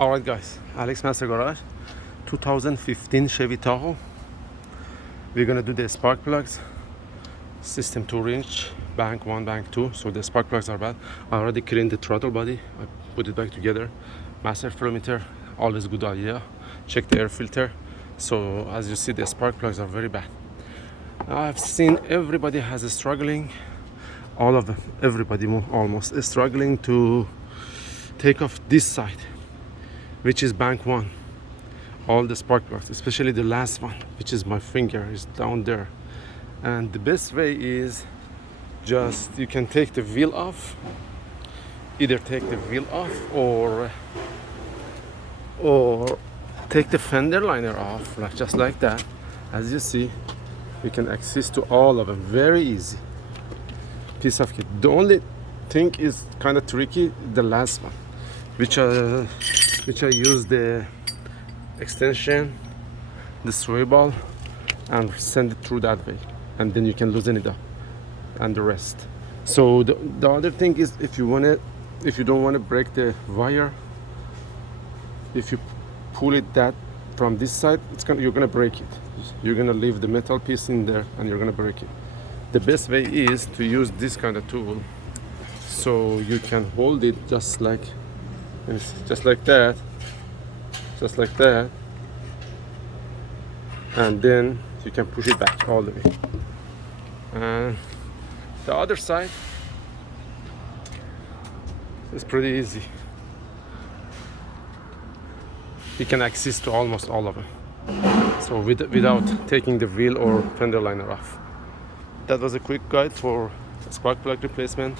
Alright guys, Alex Master Garage 2015 Chevy Tahoe. We're gonna do the spark plugs. System 2-inch, bank 1, bank 2, so the spark plugs are bad. I already cleaned the throttle body, I put it back together. Master flow, always good idea. Check the air filter. So as you see, the spark plugs are very bad. I've seen everybody has a struggling, all of them, everybody almost is struggling to take off this side, which is bank 1. All the spark plugs, especially the last one, which is my finger, is down there. And the best way is just you can take the wheel off, either take the wheel off or take the fender liner off, like just like that. As you see, you can access to all of them, very easy piece of kit. The only thing is kind of tricky, the last one, which I use the extension, the sway ball, and send it through that way, and then you can loosen it up and the rest. So the other thing is, if you don't want to break the wire, if you pull it that from this side, you're gonna break it. You're gonna leave the metal piece in there and you're gonna break it. The best way is to use this kind of tool, so you can hold it just like that, and then you can push it back all the way. And the other side is pretty easy. You can access to almost all of them, so without taking the wheel or fender liner off. That was a quick guide for spark plug replacement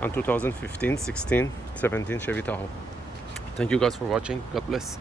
on 2015, 16, 17 Chevy Tahoe. Thank you guys for watching. God bless.